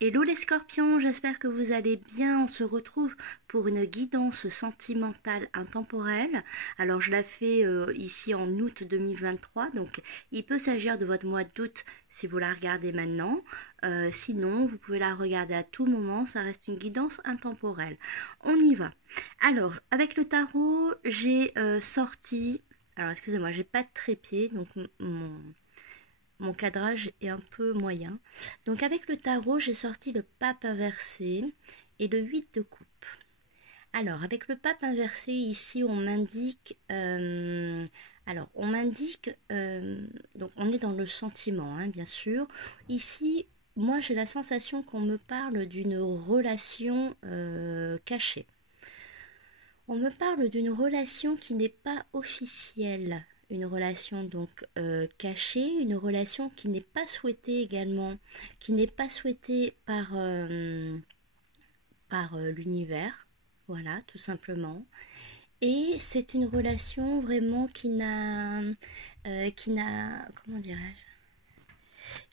Hello les scorpions, j'espère que vous allez bien. On se retrouve pour une guidance sentimentale intemporelle. Alors je la fais ici en août 2023, donc il peut s'agir de votre mois d'août si vous la regardez maintenant. Sinon, vous pouvez la regarder à tout moment, ça reste une guidance intemporelle. On y va. Alors, avec le tarot, j'ai sorti... Alors excusez-moi, j'ai pas de trépied, donc mon cadrage est un peu moyen. Donc avec le tarot, j'ai sorti le pape inversé et le 8 de coupe. Alors avec le pape inversé, ici on m'indique... donc on est dans le sentiment, hein, bien sûr. Ici, moi j'ai la sensation qu'on me parle d'une relation cachée. On me parle d'une relation qui n'est pas officielle, une relation donc cachée, une relation qui n'est pas souhaitée également, qui n'est pas souhaitée par l'univers, voilà, tout simplement. Et c'est une relation vraiment comment dirais-je,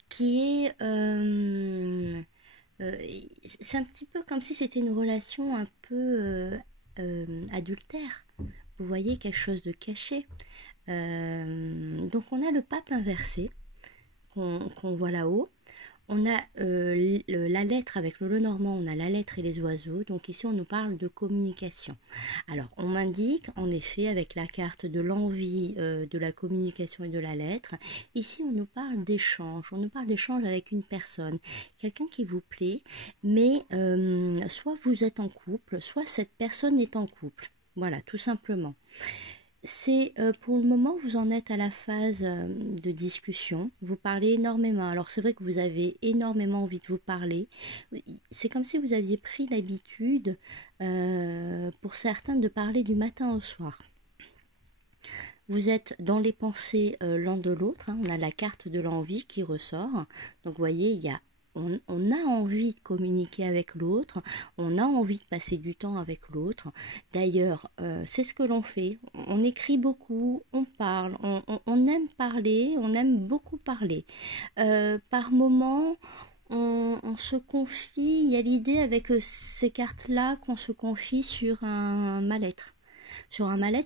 qui est, euh, c'est un petit peu comme si c'était une relation un peu adultère. Vous voyez, quelque chose de caché. Donc on a le pape inversé qu'on voit là-haut. On a la lettre avec le Lenormand, on a la lettre et les oiseaux. Donc ici on nous parle de communication. Alors on m'indique en effet avec la carte de l'envie, de la communication et de la lettre. Ici on nous parle d'échange. On nous parle d'échange avec une personne, quelqu'un qui vous plaît, mais soit vous êtes en couple, soit cette personne est en couple. Voilà, tout simplement. C'est pour le moment, vous en êtes à la phase de discussion. Vous parlez énormément. Alors c'est vrai que vous avez énormément envie de vous parler. C'est comme si vous aviez pris l'habitude, pour certains, de parler du matin au soir. Vous êtes dans les pensées l'un de l'autre, hein. On a la carte de l'envie qui ressort. Donc vous voyez, on a envie de communiquer avec l'autre, on a envie de passer du temps avec l'autre. D'ailleurs, c'est ce que l'on fait. On écrit beaucoup, on parle, on aime parler, on aime beaucoup parler. Par moments, on se confie, il y a l'idée avec ces cartes-là qu'on se confie sur un mal-être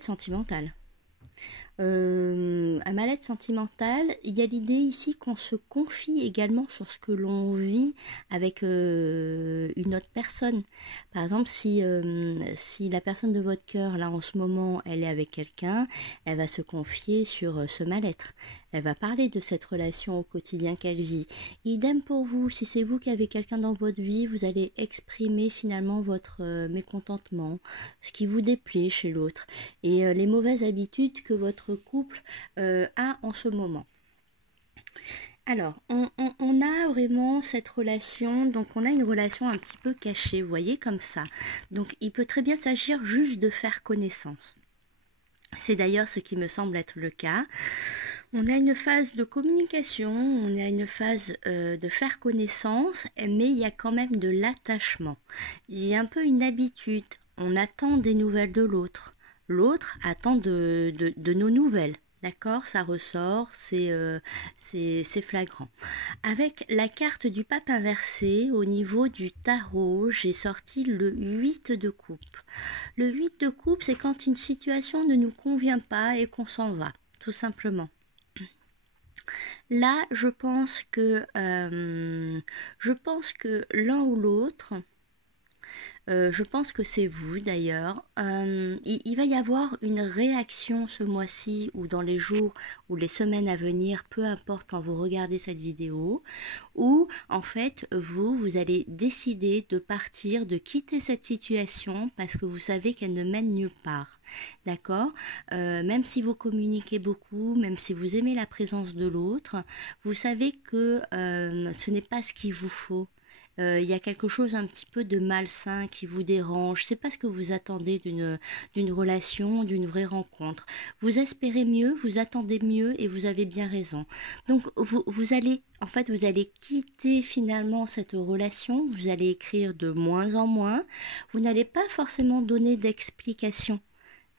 sentimental. Un mal-être sentimental, il y a l'idée ici qu'on se confie également sur ce que l'on vit avec une autre personne. Par exemple, si la personne de votre cœur, là en ce moment, elle est avec quelqu'un, elle va se confier sur ce mal-être. Elle va parler de cette relation au quotidien qu'elle vit. Idem pour vous, si c'est vous qui avez quelqu'un dans votre vie, vous allez exprimer finalement votre mécontentement, ce qui vous déplaît chez l'autre et les mauvaises habitudes que votre couple a en ce moment. Alors, on a vraiment cette relation, donc on a une relation un petit peu cachée, vous voyez, comme ça. Donc, il peut très bien s'agir juste de faire connaissance. C'est d'ailleurs ce qui me semble être le cas. On a une phase de communication, on a une phase de faire connaissance, mais il y a quand même de l'attachement. Il y a un peu une habitude, on attend des nouvelles de l'autre. L'autre attend de nos nouvelles. D'accord, ça ressort, c'est flagrant. Avec la carte du pape inversé, au niveau du tarot, j'ai sorti le 8 de coupe. Le 8 de coupe, c'est quand une situation ne nous convient pas et qu'on s'en va, tout simplement. Là, je pense que l'un ou l'autre, je pense que c'est vous d'ailleurs. Il va y avoir une réaction ce mois-ci ou dans les jours ou les semaines à venir, peu importe quand vous regardez cette vidéo, où en fait vous allez décider de partir, de quitter cette situation parce que vous savez qu'elle ne mène nulle part. D'accord, même si vous communiquez beaucoup, même si vous aimez la présence de l'autre, vous savez que ce n'est pas ce qu'il vous faut. Il y a quelque chose un petit peu de malsain qui vous dérange. C'est pas ce que vous attendez d'une relation, d'une vraie rencontre. Vous espérez mieux, vous attendez mieux et vous avez bien raison. Donc vous allez vous allez quitter finalement cette relation. Vous allez écrire de moins en moins. Vous n'allez pas forcément donner d'explication.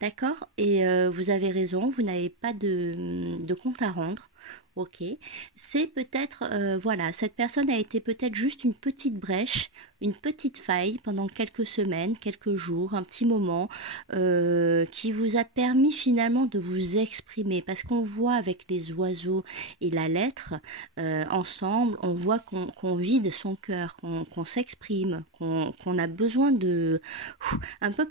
D'accord? Et vous avez raison, vous n'avez pas de compte à rendre. Ok, c'est peut-être, voilà, cette personne a été peut-être juste une petite brèche, une petite faille pendant quelques semaines, quelques jours, un petit moment, qui vous a permis finalement de vous exprimer. Parce qu'on voit avec les oiseaux et la lettre, ensemble, on voit qu'on vide son cœur, qu'on s'exprime, qu'on a besoin de, un peu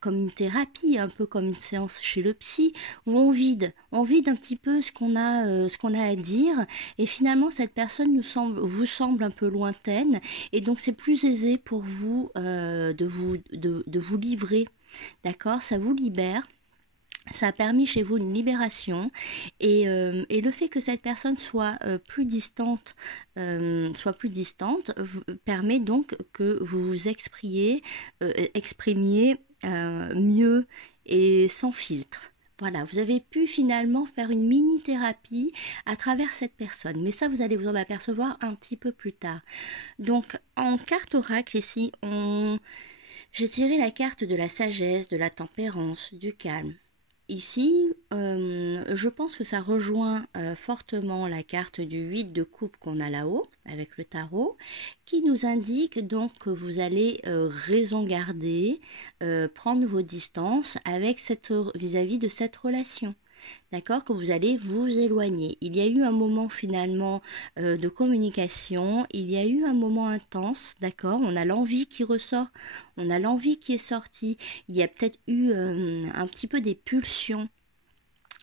comme une thérapie, un peu comme une séance chez le psy, où on vide un petit peu ce qu'on a à dire, et finalement cette personne vous semble un peu lointaine, et donc c'est plus aisé pour vous de vous livrer, d'accord? Ça vous libère. Ça a permis chez vous une libération et le fait que cette personne soit plus distante permet donc que vous vous exprimiez mieux et sans filtre. Voilà, vous avez pu finalement faire une mini-thérapie à travers cette personne. Mais ça, vous allez vous en apercevoir un petit peu plus tard. Donc, en carte oracle ici, j'ai tiré la carte de la sagesse, de la tempérance, du calme. Ici, je pense que ça rejoint fortement la carte du 8 de coupe qu'on a là-haut, avec le tarot, qui nous indique donc que vous allez raison garder, prendre vos distances avec vis-à-vis de cette relation. D'accord, que vous allez vous éloigner. Il y a eu un moment finalement de communication, il y a eu un moment intense, d'accord, on a l'envie qui ressort, on a l'envie qui est sortie, il y a peut-être eu un petit peu des pulsions.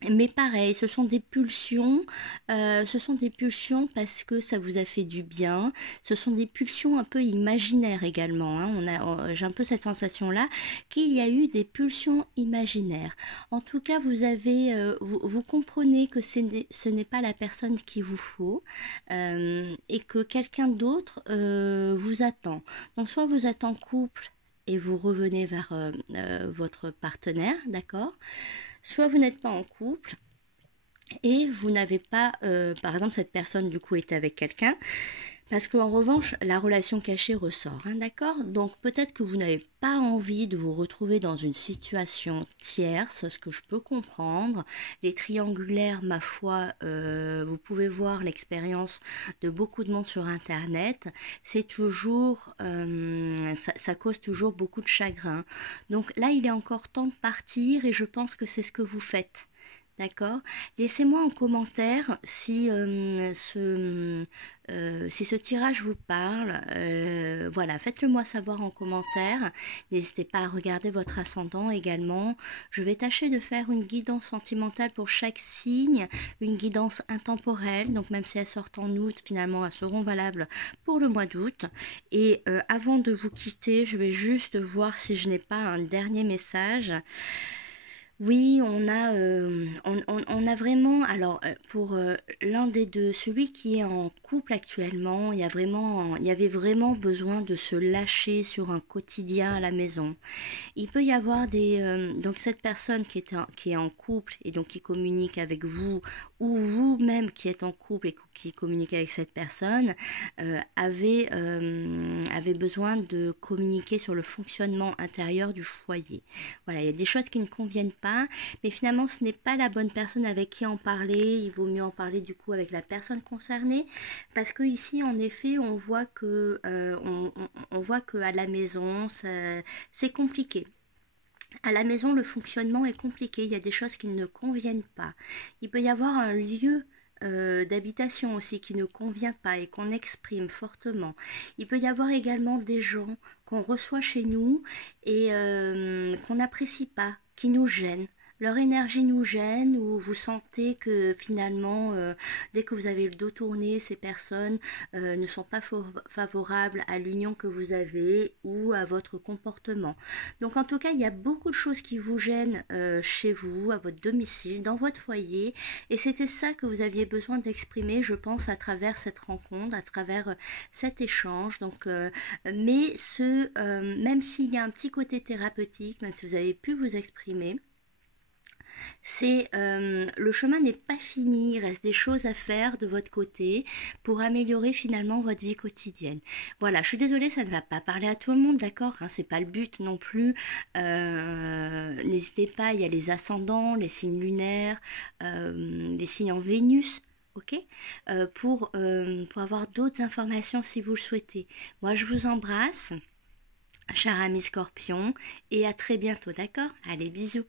Mais pareil, ce sont des pulsions parce que ça vous a fait du bien. Ce sont des pulsions un peu imaginaires également, hein. J'ai un peu cette sensation-là qu'il y a eu des pulsions imaginaires. En tout cas, vous comprenez que ce n'est pas la personne qu'il vous faut et que quelqu'un d'autre vous attend. Donc, soit vous êtes en couple et vous revenez vers votre partenaire, d'accord? Soit vous n'êtes pas en couple et vous n'avez pas, par exemple, cette personne du coup est avec quelqu'un, parce qu'en revanche, la relation cachée ressort, hein, d'accord? Donc peut-être que vous n'avez pas envie de vous retrouver dans une situation tierce, ce que je peux comprendre. Les triangulaires, ma foi, vous pouvez voir l'expérience de beaucoup de monde sur Internet. C'est toujours, ça cause toujours beaucoup de chagrin. Donc là, il est encore temps de partir et je pense que c'est ce que vous faites. D'accord? Laissez-moi en commentaire si ce tirage vous parle. Voilà, faites-le moi savoir en commentaire. N'hésitez pas à regarder votre ascendant également. Je vais tâcher de faire une guidance sentimentale pour chaque signe, une guidance intemporelle. Donc même si elles sortent en août, finalement, elles seront valables pour le mois d'août. Et avant de vous quitter, je vais juste voir si je n'ai pas un dernier message. Oui, on a vraiment, alors pour l'un des deux, celui qui est en couple actuellement, il y avait vraiment besoin de se lâcher sur un quotidien à la maison. Il peut y avoir donc cette personne qui est en couple et donc qui communique avec vous, ou vous-même qui êtes en couple et qui communique avec cette personne, avait besoin de communiquer sur le fonctionnement intérieur du foyer. Voilà, il y a des choses qui ne conviennent pas, mais finalement ce n'est pas la bonne personne avec qui en parler. Il vaut mieux en parler du coup avec la personne concernée, parce que ici en effet on voit que à la maison c'est compliqué. À la maison, le fonctionnement est compliqué. Il y a des choses qui ne conviennent pas. Il peut y avoir un lieu d'habitation aussi qui ne convient pas et qu'on exprime fortement. Il peut y avoir également des gens qu'on reçoit chez nous et qu'on n'apprécie pas, qui nous gênent. Leur énergie nous gêne, ou vous sentez que finalement, dès que vous avez le dos tourné, ces personnes ne sont pas favorables à l'union que vous avez ou à votre comportement. Donc en tout cas, il y a beaucoup de choses qui vous gênent chez vous, à votre domicile, dans votre foyer, et c'était ça que vous aviez besoin d'exprimer, je pense, à travers cette rencontre, à travers cet échange. Donc, même s'il y a un petit côté thérapeutique, même si vous avez pu vous exprimer, C'est le chemin n'est pas fini, il reste des choses à faire de votre côté pour améliorer finalement votre vie quotidienne. Voilà, je suis désolée, ça ne va pas parler à tout le monde, d'accord, hein, c'est pas le but non plus. N'hésitez pas, il y a les ascendants, les signes lunaires, les signes en Vénus. Ok, pour avoir d'autres informations si vous le souhaitez. Moi, je vous embrasse, cher ami Scorpion, et à très bientôt, d'accord? Allez, bisous.